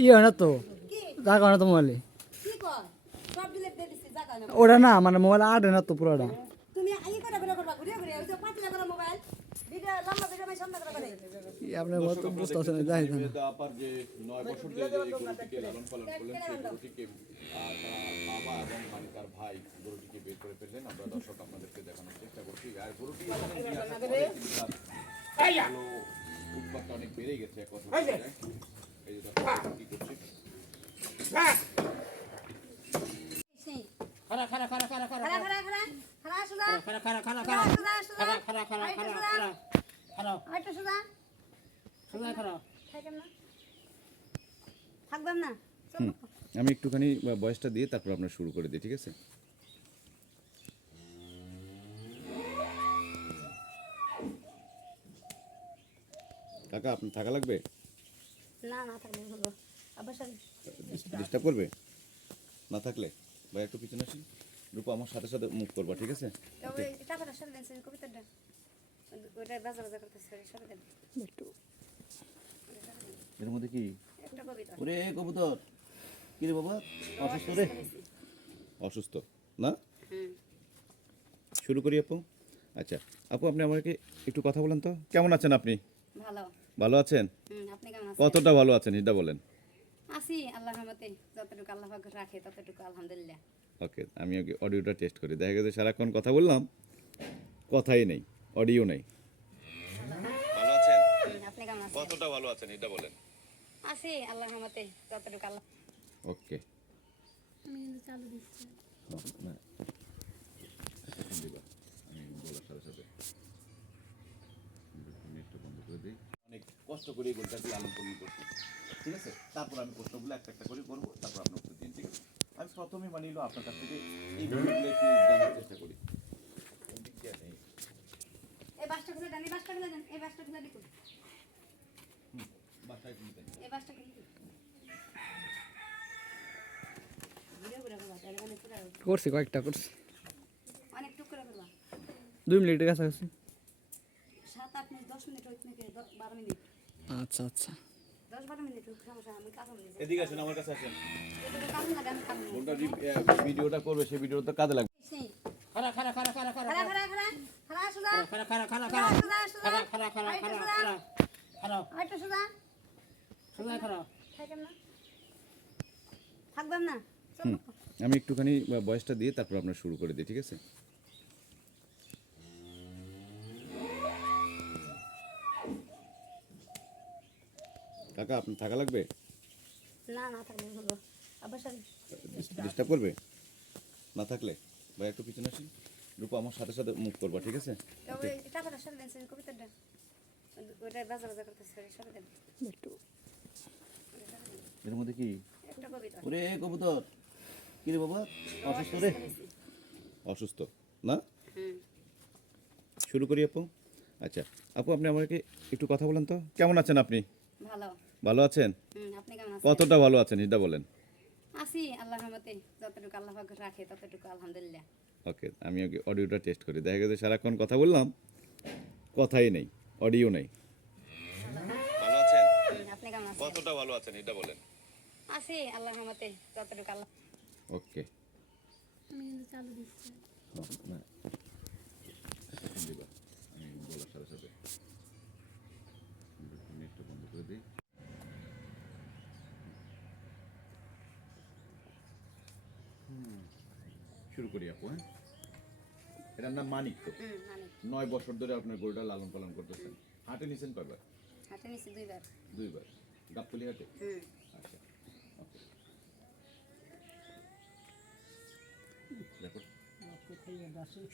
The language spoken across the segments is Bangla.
ইয়ে না তো? জাগা ওটা না মানে মোবাইল আট হয় না তো পুরোটা? আপনার মত বুঝতে পারছেন দর্শক আপনাদেরকে দেখানোর চেষ্টা করছি। আর গরুটি এখানে নিয়ে আসার পরে কিন্তু তার ভালো উৎপাদটা অনেক বেড়ে গেছে এক কথা বলা যায়। এই যে কি করছে খারা খারা খারা খারা খারা খারা খারা খারা খারা সুদা খারা খারা খারা খারা খারা সুদা সুদা খারা খারা খারা খারা খারা খারা সুদা সুদা খারা থাকেন না থাকবেন না আমি একটুখানি বয়সটা দিয়ে তারপর আপনার শুরু করে দিই ঠিক আছে? কাকা আপনার থাকা লাগবে? না না থাকলে বলব আবার ডিস্টার্ব করবে? না থাকলে? ভাই একটু পিছনে আসি। রূপা আমার সাথে সাথে মুভ করবা ঠিক আছে? এর মধ্যে কি? একটা কবিতা। ওরে কবুতর! কি রে বাবা? অসুস্থ রে। অসুস্থ না? শুরু করি আপু। আচ্ছা আপু আপনি আমাকে একটু কথা বলেন তো। কেমন আছেন আপনি? ভালো। ভালো আছেন? আপনি কেমন আছেন? কতটা ভালো আছেন এটা বলেন। আছি আল্লাহর রহমতে যতটুকু আল্লাহ পাক রাখে ততটুকু আলহামদুলিল্লাহ। ওকে আমি ওকে অডিওটা টেস্ট করি। দেখা গেছে সারাক্ষণ কথা বললাম কথাই নেই অডিও নেই। ভালো আছেন? আপনি কেমন আছেন? কতটা ভালো আছেন এটা বলেন। আছি আল্লাহর রহমতে যতটুকু আল্লাহ ওকে। আমি চালু দিচ্ছি। অনেক কষ্ট করে এই গোলটাকে লালন পালন করছি ঠিক আছে? তারপর আমি প্রশ্নগুলো একটা একটা করে করব তারপর আপনি উত্তর দিন ঠিক আছে? আমি প্রথমে মানে আপনার কাছ থেকে এই বিষয়গুলো একটু জানার চেষ্টা করি। এই এই বাসটা এই বাসটা করছি কয়েকটা করছি। দুই মিনিটের কাছাকাছি। মিনিট দশ নাকি বারো মিনিট আচ্ছা আচ্ছা এদিকে আসেন আমার কাছে আসেন কোনটা ভিডিওটা করবে সেই ভিডিওটা কাজে লাগবে খারা খারা খারা খারা খারা খারা খারা খারা খারা সুদা খারা খারা খারা খারা খারা সুদা সুদা খারা খারা খারা খারা খারা খারা আইটো সুদা সুদা খারা না থাকবেন না আমি একটুখানি বয়সটা দিয়ে তারপর আপনার শুরু করে দিই ঠিক আছে কাকা আপনার থাকা লাগবে? না না থাকলে বলব আবার সরি ডিস্টার্ব করবে? না থাকলে? ভাই একটু পিছনে আসি। রূপা আমার সাথে সাথে মুভ করবা ঠিক আছে? তবে টাকাটা সরে দেন সেই কবিতাটা। ওটা বাজা বাজা করতে সরে সরে দেন এর মধ্যে কি? একটা কবিতা। ওরে কবুতর! কি রে বাবা অসুস্থ রে? অসুস্থ। না? শুরু করি আপু। আচ্ছা আপু আপনি আমাকে একটু কথা বলেন তো। কেমন আছেন আপনি? ভালো। ভালো আছেন? আপনি কেমন কতটা ভালো আছেন এটা বলেন। আছি আল্লাহর রহমতে যতটুকু আল্লাহ পাক রাখে ততটুকু আলহামদুলিল্লাহ। ওকে আমি ওকে অডিওটা টেস্ট করি। দেখা গেছে সারাক্ষণ কথা বললাম কথাই নেই অডিও নেই। ভালো আছেন? আপনি কেমন আছেন? কতটা ভালো আছেন এটা বলেন। আছি আল্লাহর রহমতে যতটুকু আল্লাহ ওকে। আমি চালু দিচ্ছি আমি বলার সাথে সাথে নেটটা বন্ধ করে দিই শুরু করি আপু হ্যাঁ? এটার নাম মানিক তো নয় বছর ধরে আপনার গরুটা লালন পালন করতেছেন। হাটে নিছেন কয়বার? হাতে নিচ্ছি দুইবার। দুইবার। গাবতলি হাটে? আচ্ছা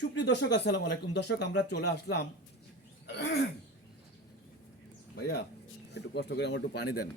সুপ্রিয় দর্শক আসসালামু আলাইকুম। দর্শক আমরা চলে আসলাম। ভাইয়া একটু কষ্ট করে আমার একটু পানি দেন।